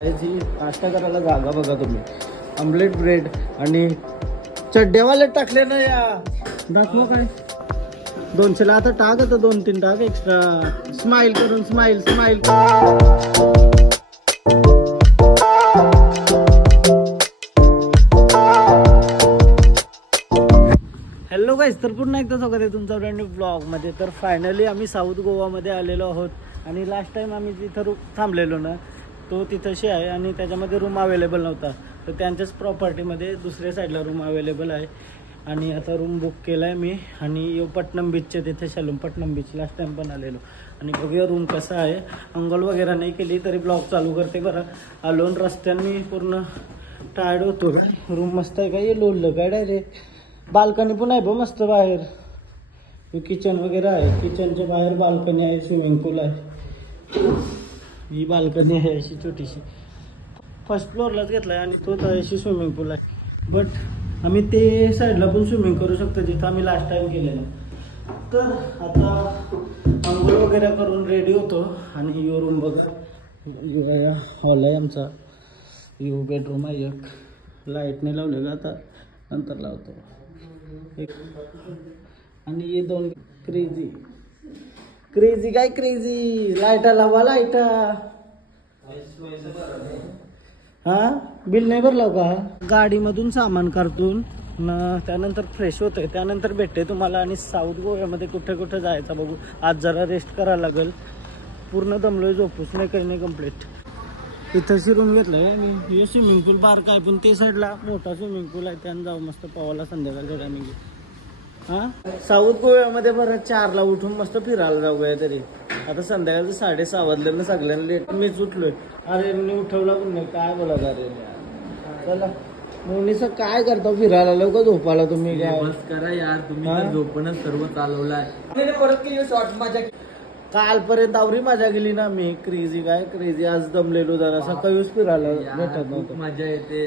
जी नाश्ता करायला जागा बघा तुम्ही. ऑमलेट ब्रेड आणि चड्ड्यावाले टाकले ना या. दाखव काय 200ला आता टाक. आता 2-3 टाक एक्स्ट्रा. स्माइल करून स्माइल स्माइल. हॅलो गाईस, तर पुन्हा एकदा स्वागत आहे तुमचा ब्रँड न्यू ब्लॉगमध्ये. तर फायनली आम्ही साऊथ गोवामध्ये आलेलो आहोत आणि लास्ट टाइम आम्ही जिथं थांबलेलो ना तो तिथंशी आहे आणि त्याच्यामध्ये रूम अवेलेबल नव्हता. तर त्यांच्याच प्रॉपर्टीमध्ये दुसऱ्या साईडला रूम अवेलेबल आहे आणि आता रूम बुक केला आहे मी. आणि पट्टणम बीचच्या तिथे शालूम पट्टणम बीच लास्ट टाइम पण आलेलो आणि बघूया रूम कसा आहे. अंघोळ वगैरे नाही केली तरी ब्लॉग चालू करते बरं. आलो रस्त्यांनी पूर्ण टायर्ड होतो. रूम मस्त आहे. काय लोडलं काय डायरेक्ट. बाल्कनी पण आहे बघ मस्त बाहेर. किचन वगैरे आहे. किचनच्या बाहेर बाल्कनी आहे. स्विमिंग पूल आहे. ही बाल्कनी आहे अशी छोटीशी. फर्स्ट फ्लोअरलाच घेतला आहे आणि तोच अशी स्विमिंग पूल आहे. बट आम्ही ते साईडला पण स्विमिंग करू शकतो जिथं आम्ही लास्ट टाइम केलेलं. तर आता आंघोळ वगैरे करून रेडी होतो आणि यू रूम बघा. हॉल आहे आमचा. यू बेडरूम आहे. एक लाईटने लावले का आता नंतर लावतो. एक आणि हे 2 क्रेझी क्रेझी काय क्रेझी. लाईटा लावा लाईटा. हा बिल नाही भरला का. गाडीमधून सामान काढतून त्यानंतर फ्रेश होतोय. त्यानंतर भेटते तुम्हाला. आणि साऊथ गोव्यामध्ये कुठे कुठे जायचं बघू. आज जरा रेस्ट करायला लागेल. पूर्ण दमलोय. झोपूच नाही काही नाही कम्प्लीट. इथंशी रूम घेतलाय आणि हे स्विमिंग पूल बारका आहे पण ते साईडला मोठा स्विमिंग पूल आहे. त्यानं जाऊ मस्त पवायला संध्याकाळच्या टायमिंग. हा साऊथ गोव्यामध्ये बरं 4ला उठून मस्त फिरायला जाऊया. तरी आता संध्याकाळचं 6:30 वाजल्यानं सगळ्यांना लेट. मीच उठलोय. अरे मी उठवला पण नाही. काय बोला अरे चला मोनीस काय करता फिरायला लोक झोपाला. तुम्ही काय बस करा यार. तुम्ही झोपणच सर्व चालवलाय. परत केली शॉर्ट माझ्या. कालपर्यंत आवरी मजा गेली ना मी. क्रेझी काय क्रेझी. आज दमलेलो जरा. सकाळीच फिरायला भेटत नव्हतं. मजा येते.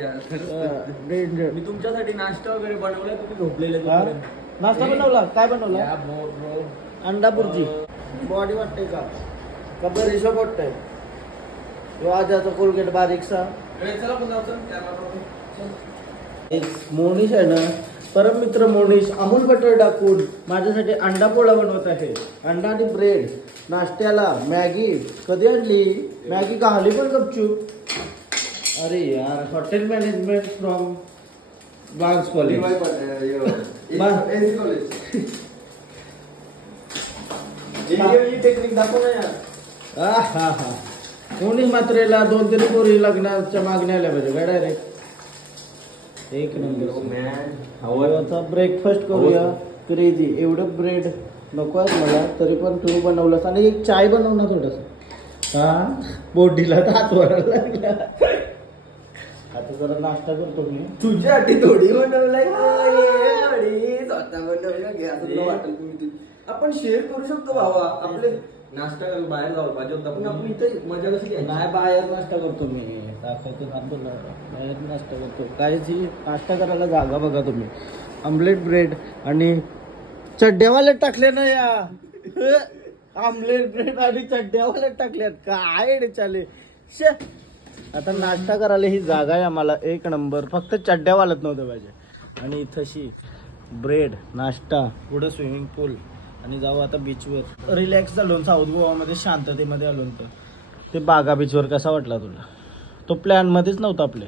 मी तुमच्यासाठी नाश्ता वगैरे बनवलाय. तुम्ही झोपलेले. नाश्ता बनवला. काय बनवला. अंडा बुर्जी. बॉडी वाटते का बरीशा वाटतंय. आजाचा कोलगेट बारीकसा. मोनिश आहे ना परम मित्र मोनिश अमूल बटर टाकून माझ्यासाठी अंडा पोळा बनवत आहे. अंडा आणि ब्रेड नाश्त्याला. मॅगी कधी आणली. मॅगी खाली पण गपचूप. अरे यार hotel management from Barnes college. Technique दाखव ना यार. हा हा मोनिश मात्रेला 2-3 पोरी लग्नाच्या मागण्या आल्या पाहिजे काय डायरेक्ट. एक नंबर. हवाचा ब्रेकफास्ट करूया. क्रेझी. एवढं ब्रेड नको आहे मला तरी पण तू बनवलंस. आणि एक चाय बनव ना थोडस. हा बोटीला हात वळायला लागला. आता जरा नाश्ता करतो मी. तुझ्यासाठी थोडी बनवलाय. आपण शेअर करू शकतो भावा. आपले नाश्ता बाहेर जाऊ पाहिजे होता पण आपण इथे मजा कशी घ्यायची. नाही बाहेर नाश्ता करतो मी. बाहेर नाश्ता करतो. काय जी नाश्ता करायला जागा बघा तुम्ही. ऑमलेट ब्रेड आणि चड्ड्यावाले टाकले ना या. ऑमलेट ब्रेड आणि चड्ड्यावाले टाकल्यात. काय चाले. आता नाश्ता करायला ही जागा आहे आम्हाला. एक नंबर. फक्त चड्ड्यावालत नव्हतं पाहिजे. आणि इथंशी ब्रेड नाश्ता. पुढं स्विमिंग पूल. आणि जाऊ आता बीचवर. रिलॅक्स झालो. साऊथ गोवामध्ये शांततेमध्ये आलो. ते बागा बीचवर कसा वाटला तुला. तो प्लॅन मध्येच नव्हता आपले.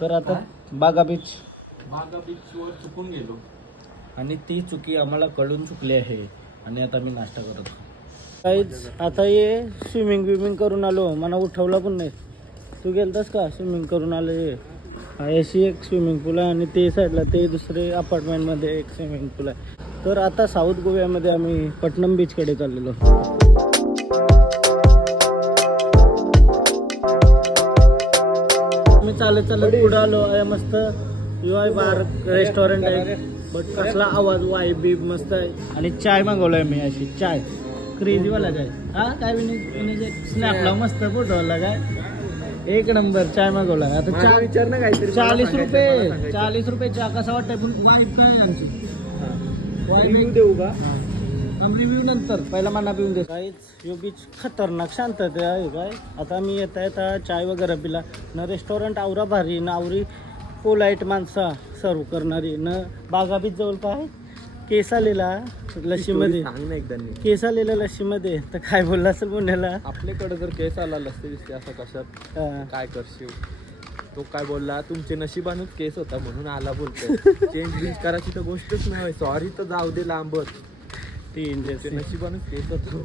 तर आता बागा बीचवर चुकून गेलो आणि ती चुकी आम्हाला कळून चुकली आहे. आणि आता मी नाश्ता करतो. काहीच आता ये स्विमिंग करून आलो. मला उठवला पण नाही. तू गेलतास का. स्विमिंग करून आलो. अशी एक स्विमिंग पूल आहे आणि ते साईडला ते दुसरे अपार्टमेंटमध्ये एक स्विमिंग पूल आहे. तर आता साऊथ गोव्यामध्ये आम्ही पट्टणम बीचकडे चाललेलो. मी चालत पुढे आलो. मस्त युआय बार रेस्टॉरंट आहे. बट कसला आवाज वाई बी मस्त आहे. आणि चाय मागवलाय मी. अशी चाय क्रेझी वाला चाय. हा काय स्नॅपला मस्त फोटोला काय एक नंबर चाय मागवला. आता चहा विचार ना काहीतरी. 40 रुपये चहा कसा वाटतंय. पण वाईफ काय आमची. रिव्ह्यू देऊ का. रिव्ह्यू नंतर पहिला माना पिऊन दे. काहीच यो बीच खतरनाक शांतता आहे काय. आता मी येता चाय वगैरे पिला न. रेस्टॉरंट आवरा भारी न, आवरी पोलाईट माणसा सर्व करणारी न. बागा बीच जवळ काय केस आलेला लस्सीमध्ये, केस आलेला लस्सीमध्ये तर काय बोलला असेल पुण्याला. आपल्याकडे जर केस आला लस्सी बिस्सी असं कशात काय करशील. तो काय बोलला तुमचे नशिबानच केस होता म्हणून आला बोलतो. चेंज बिंज करायची तर गोष्टच नाही. सॉरी तर जाऊ दे लांबच. ते नशिबानच केस होतो.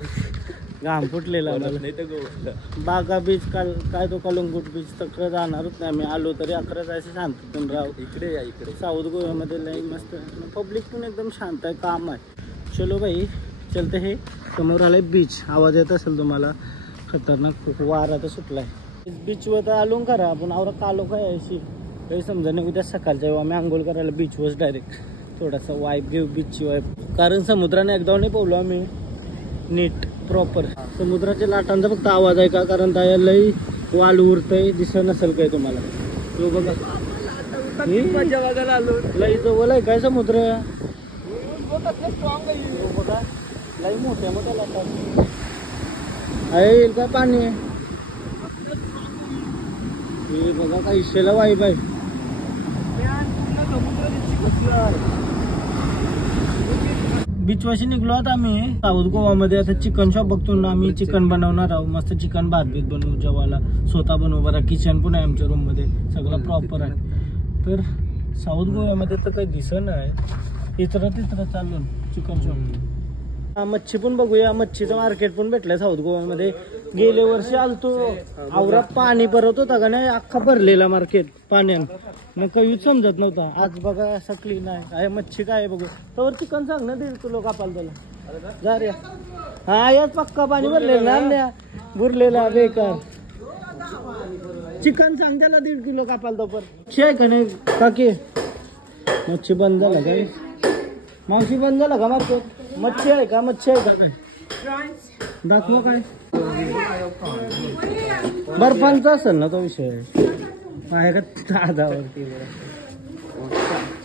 घाम फुटलेला नाही तर गोष्ट. बागा बीच काय तो कलंगूट बीच तर जाणारच नाही आम्ही. आलो तरी 11 जायचं शांततून राव. इकडे या इकडे. साऊथ गोव्यामध्ये लई मस्त पब्लिक पण एकदम शांत आहे, काम आहे. चलो भाई चलते. हे समोर आलंय बीच. आवाज येत असेल तुम्हाला. खतरनाक वारा तर सुटलाय. बीचवर तर आलो करा आपण. आवरा कालो काय अशी काही समजा नाही. उद्या सकाळच्या जेव्हा आम्ही आंघोळ करायला बीचवर डायरेक्ट थोडासा वाईब घेऊ बीचची वाईब. कारण समुद्राने एकदा नाही पोहलो आम्ही नीट प्रॉपर. समुद्राच्या लाटांचा फक्त आवाज आहे का, कारण त्या लई वाल उरतय दिसत नसेल काय तुम्हाला. तो बघा लई जवळ आहे काय समुद्र. बघा लई मोठ्या मोठ्या लाटा आहे काय पाणी आहे. हे बघा काय इशेला वाईब आहे. बीचवाशी निघलो आता आम्ही साऊथ गोवामध्ये. आता चिकन शॉप बघतो ना आम्ही. चिकन बनवणार आहोत. मस्त चिकन भात बीत बनवू जेवायला. स्वतः बनवू. बरा किचन पण आहे आमच्या रूम मध्ये. सगळं प्रॉपर आहे. तर साऊथ गोव्यामध्ये तर काही दिसत नाही. इतर तिथं चाललो चिकन शॉप. मच्छी पण बघूया. मच्छीचं मार्केट पण भेटलंय साऊथ गोव्यामध्ये. गेले वर्षी आलतो आवरा पाणी भरत होता का नाही. अख्खा भरलेला मार्केट पाण्यानं. मग काहीच समजत नव्हता. आज बघा असं क्लीन आहे. मच्छी काय आहे बघू. तर चिकन सांग ना 1.5 किलो कापाल त्याला. जा रे. हा याच पक्का पाणी भरलेला ना बुरलेला बेकार. चिकन सांग त्याला 1.5 किलो कापाल तो. पण आहे का नाही काकी. मच्छी बंद झाला काय. मावशी बंद झाला का मार्केट. मच्छी आहे का. मच्छी आहे का काय दाखवा काय. बर्फांचा असेल ना तो विषय आहे का. ताजावरती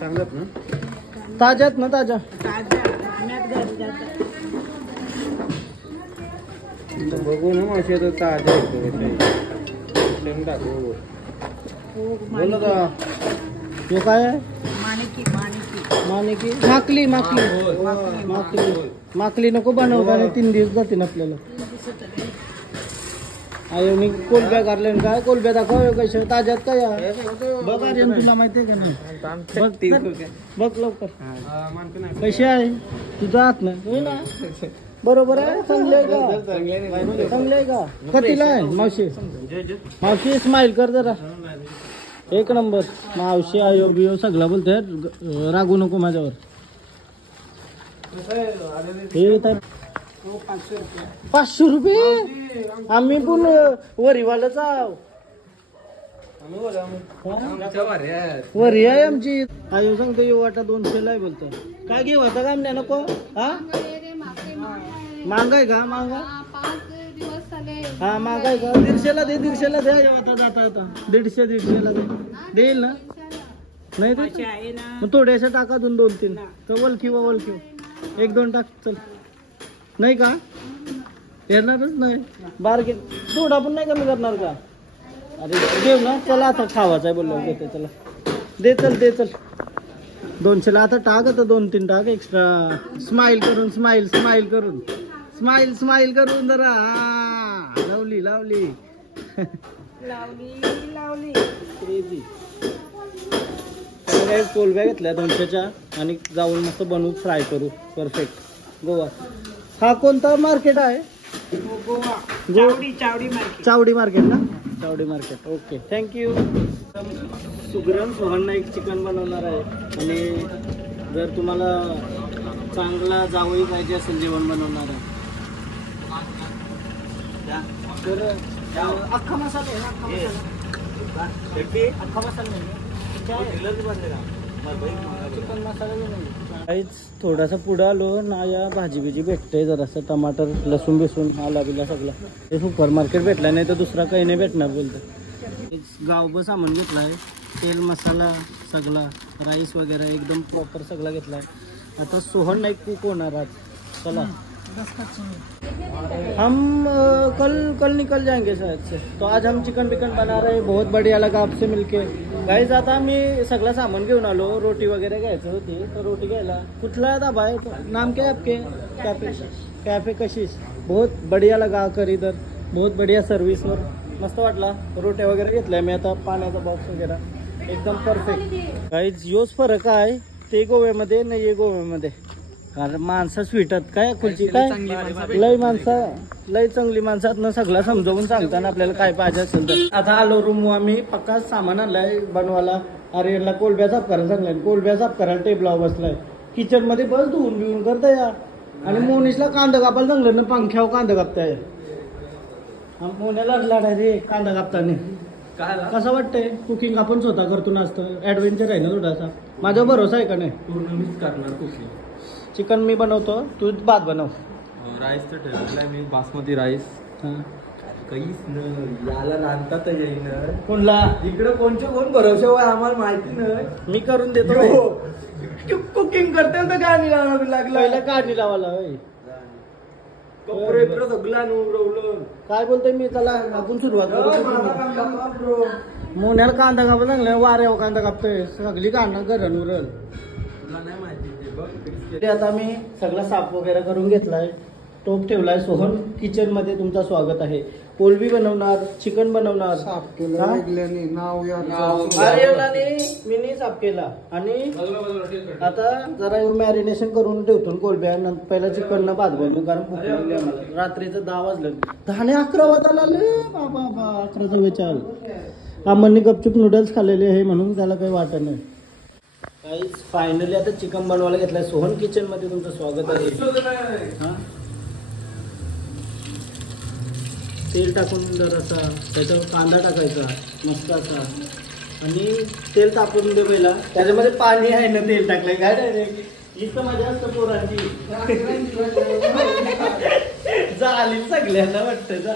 चांगलं ना. ताज्यात ना ताज्या. बघू ना मावशी तर ताज्या बोल का. तो काय आहे. माणिकी माकली माकली माकली माकली नको बनवता. 3 दिवस जातील आपल्याला. आयोनी कोलब्या काढले काय. कोलब्या दाखव कशा ताज्यात काय. बघा रे तुला माहितीये का नाही. बघ लवकर कशी आहे तुझा हात ना. बरोबर आहे. चांगले आहे का. चांगले आहे का. कधीला आहे मावशी. मावशी स्माइल कर जरा. एक नंबर. मावशी आयो बियो सगळा बोलतोय. रागू नको माझ्यावर. हे तर 500 रुपये. आम्ही पण वरीवालाच आहो. वरी आहे आमची. आयो सांगतो येऊ वाटा 200 ला बोलतो. काय घेऊ आता काम नाही नको. हा मांगाय का. मांगा हा मागाय का. 150 ला दे. 150 ला द्या. आता जाता आता 150 ला देईल ना. नाही मग थोडेसे टाका 2-3 तर वलखी वलखी 1-2 टाक. चल नाही का येणारच नाही. बारके थोडा पण नाही कमी करणार का. अरे देऊ ना. चला आता खावाचा आहे बोललो देते. चला दे. चल दे. चल 200 ला आता टाक. आता 2-3 टाक एक्स्ट्रा. स्माइल करून स्माइल करून स्माइल करून जरा. लावली लावली क्रेझी. कोलब्या घेतल्या 200च्या आणि जाऊन मस्त बनवू फ्राय करू. परफेक्ट. गोवा हा कोणता मार्केट आहे. चावडी मार्केट ना. चावडी मार्केट. Okay thank you. सुग्रण सोहन नाईक चिकन बनवणार आहे. आणि जर तुम्हाला चांगला जावई पाहिजे असेल जेवण बनवणार आहे तर अख्खा मसाला आहे ना. अख्खा मसाला चिकन मसाला काहीच. थोडासा पुढं आलो ना. या भाजी बिजी भेटते जरासं. टमाटर लसूण बिसून आला बिला सगळं. हे सुपर मार्केट भेटला नाही तर दुसरा काही नाही भेटणार बोलतं. गावभर सामान घेतलं आहे. तेल मसाला सगळा. राईस वगैरे एकदम प्रॉपर सगळा घेतला आहे. आता सोहन नाईक कुक होणार आज. चला हम कल निकल जाएंगे शायद से. तो आज हम चिकन बिकन बना रहे हैं. बहुत बढ़िया लगा आपसे मिलके. गाईज आता मी सगळं सामान घेऊन आलो. रोटी वगैरे घ्यायची होती तर रोटी घ्यायला. कुठला दाबा आहे? नाम क्या है आपके? कैफे कशिश. बहुत बढ़िया लगा आकर इधर. बहुत बढ़िया सर्विस वर मस्त वाटला. रोट्या वगैरे घेतल्या मी आता. पाण्याचा बॉक्स वगैरे एकदम परफेक्ट. गाईज योच फरक आहे ते गोव्यामध्ये नाही हे गोव्यामध्ये. कारण माणसं स्वीटत काय खुलची काय लय माणसं लय चांगली माणसात न सगळं समजावून सांगताना आपल्याला काय पाहिजे असेल तर. आता आलो रूम आम्ही. पक्का सामान आणलाय बनवायला. आर्यनला कोलब्या साफ करायला सांगलाय. कोलब्या साफ करायला टेबलावर बसलाय. किचन मध्ये बस धुवून बिवून करता या. आणि मोनिशला कांदा कापायला सांगलं ना. पंख्यावर कांदा कापताय. मोन्याला लाडाय रे कांदा कापताना. कसं वाटतंय कुकिंग? आपण स्वतः करतो ना. असतं ऍडव्हेंचर आहे ना थोडासा. माझा भरोसा आहे का नाही? पूर्ण मीच करणार कुकिंग. चिकन मी बनवतो. तू भात बनव. राईस तर ठेवलाय मी बासमती राईस. काहीच न याला रांधता येईन. कोणला इकडे कोणचे कोण भरोसा आम्हाला माहिती नाही. मी करून देतो. कुकिंग करते तर गाणी लावावी लागलं. पहिला काढणी लावायला. कपडे सगळा उरवलं. काय बोलतोय मी? चला आपण सुरुवात करू. मोन्याला कांदा कापा चांगला. वाऱ्यावर कांदा कापतोय. सगळी कांदा घरण उरल. तुला नाही माहिती. आता मी सगळं साफ वगैरे करून घेतलाय. टोप ठेवलाय. सोहन किचन मध्ये तुमचं स्वागत आहे. कोलबी बनवणार. चिकन बनवणार. मी साफ केला. आणि आता जरा मॅरिनेशन करून ठेवतो कोलब्या. पहिला चिकन न भात बनवू कारण भूक लागली आम्हाला. रात्रीचं 10 वाजलं. 10-11 वाजायला आले बाबा. 11:44. आम्ही गपचूप नूडल्स खाल्लेले आहे म्हणून त्याला काही वाटत नाही. फायनली आता चिकन बनवायला घेतलाय. सोहन किचन मध्ये तुमचं स्वागत आहे. तेल टाकून जरासा त्याच्यावर कांदा टाकायचा मस्त असा. आणि तेल तापवून दे पहिला. त्याच्यामध्ये पाणी आहे ना. तेल टाकलंय काय डायरेक्ट. इथं मजा असतं पोरांची. झाली सगळ्यांना वाटतं.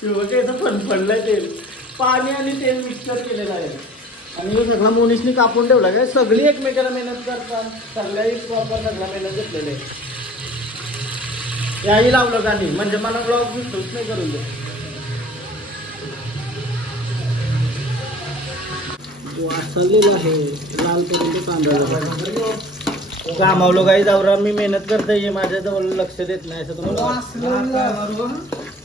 शिवकायचं फणफणलंय तेल. पाणी आणि तेल मिक्सर केलेलं आहे. आणि हे सगळं मोनिशनी कापून ठेवला काय. सगळी एकमेकाला मेहनत करतात. सगळ्याही प्रॉपर सगळा मेहनत घेतलेले. याही लावलं गाणी म्हणजे मला ब्लॉग दिसतोच नाही करून दे. वाचलेलं आहे लाल करून ते कांदा कामावलो काही जावरा. मी मेहनत करतोय. माझ्या जवळ लक्ष देत नाही असं तुम्हाला.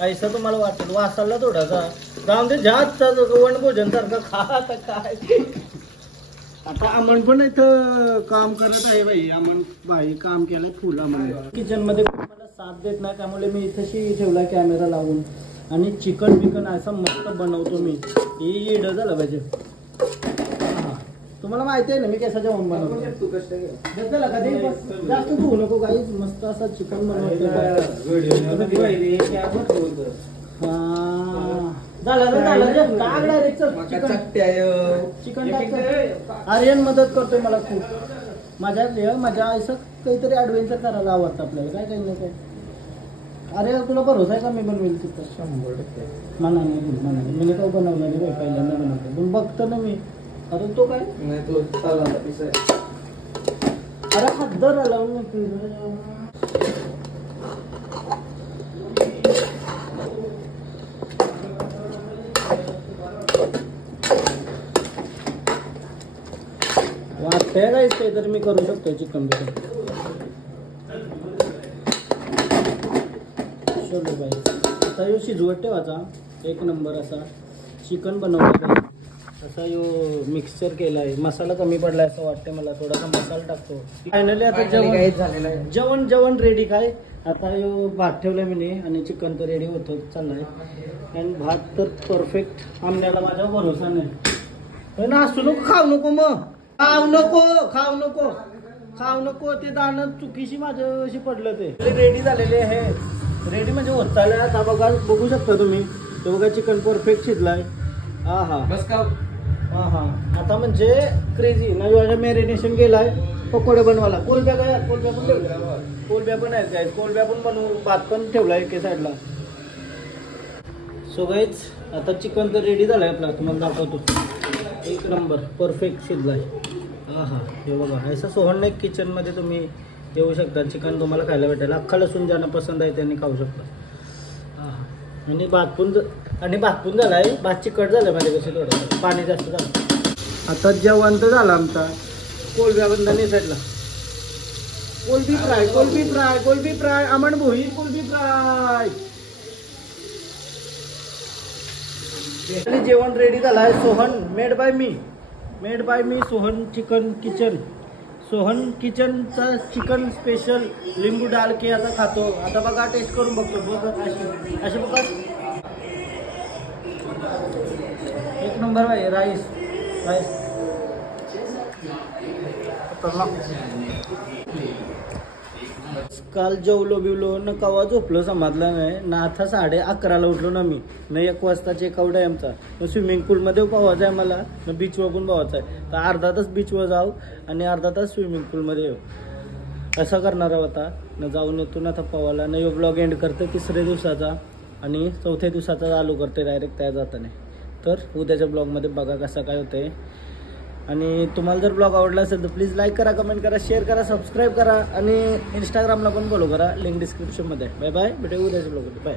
ऐसा तुम्हाला वाटत वासाला थोडासा जाऊन दे. जास्त वनभोजन सारखं खा. आता काय आता अमन पण इथं काम करत आहे बाई. अमन बाई काम केलंय फुल. अमन किचन मध्ये मला साथ देत नाही त्यामुळे मी इथंशी ठेवला कॅमेरा लावून. आणि चिकन बिकन असं मस्त बनवतो मी. हे येड झालं पाहिजे. तुम्हाला माहिती आहे ना मी कसा जेवण बनवतो. जास्त धुवू नको काही. मस्त असा चिकन बनवतो. चिकन आर्यन मदत करतोय मला खूप. माझ्या असं काहीतरी ऍडव्हेंचर करायला आवडतं आपल्याला. काय काही नाही काय. अरे तुला भरोसा आहे का मी बनवेल तिथं? 100% मनाने मी काय बनवलं नाही. पहिल्यांदा बनवतो पण बघतो ना मी. अरे तो काय नाही तो चालला पिस आहे. अरे हात दर आला. वाटतंय जायचंय तर मी करू शकतो चिकन बिकन. चलो बाई आता यो शिजवत ठेवायचा. एक नंबर असा चिकन बनवलं. असा यो मिक्सचर केलाय. मसाला कमी पडलाय असं वाटतं मला. थोडासा मसाला टाकतो. फायनली आता जेवण रेडी. काय आता यो भात ठेवलाय मी आणि चिकन तर रेडी होतं चाललाय. आणि भात तर परफेक्ट. आमण्याला माझा भरोसा नाही. नाचू नको. खाऊ नको. मग खाऊ नको. ते दाणं चुकीशी माझ्याशी पडलं. ते रेडी झालेले आहे. रेडी म्हणजे होत चाललंय. आता बघा बघू शकता तुम्ही. ते बघा चिकन परफेक्ट शिजलाय. हा बस का. हा आता म्हणजे क्रेझी ना. मॅरिनेशन केलाय. पकोडे बनवायला. कोलब्या काय. कोलब्या पण आहेत काय. कोलब्या पण बनवून भात पण ठेवलाय एके साईडला. सो गाईज आता चिकन तर रेडी झालाय आपला. तुम्हाला दाखवतो. एक नंबर परफेक्ट शिजलाय. हे बघा असं सोहन किचन मध्ये तुम्ही येऊ शकता. चिकन तुम्हाला खायला भेटेल. अख्खा लसूण ज्यांना पसंत आहे त्यांनी खाऊ शकता. आणि भात पण झाला आहे. भात चिकट झालं माझ्या कसे थोडं पाणी जास्त झालं. आता जेवण तर झालं आमचा. कोलब्या बंधाने साईडला कोलबी फ्राय अमन भोई कोलबी फ्राय. जेवण रेडी झालं आहे. Sohan made by me Sohan chicken kitchen. Sohan किचनचा चिकन स्पेशल लिंबू डाल के आता खातो. आता बघा टेस्ट करून बघतो. बघा असे बघा एक नंबर आहे. राईस काल जेवलो बिवलो न कवा झोपलो समजलं नाही ना. आता 11:30 उठलो ना मी. न 1 वाजता चेकआउट आहे आमचा. न स्विमिंग पूलमध्ये पोहायचं आहे मला. न बीचवर पण पोहायचं आहे. तर अर्धा तास बीचवर जाऊ आणि अर्धा तास स्विमिंग पूलमध्ये येऊ असं करणार आहोत आता. न जाऊन येतो ना आता पोहायला. न ब्लॉग एंड करते 3ऱ्या दिवसाचा आणि 4थ्या दिवसाचा चालू करते डायरेक्ट त्या जाताने. तर उद्याच्या ब्लॉगमध्ये बघा कसं काय होतंय. आणि तुम्हाला जर ब्लॉग आवडला असेल तर प्लीज लाईक करा, कमेंट करा, शेअर करा, सबस्क्राईब करा आणि इंस्टाग्रामला पण फॉलो करा. लिंक डिस्क्रिप्शनमध्ये. Bye bye. भेटू उद्याच्या ब्लॉगमध्ये. बाय.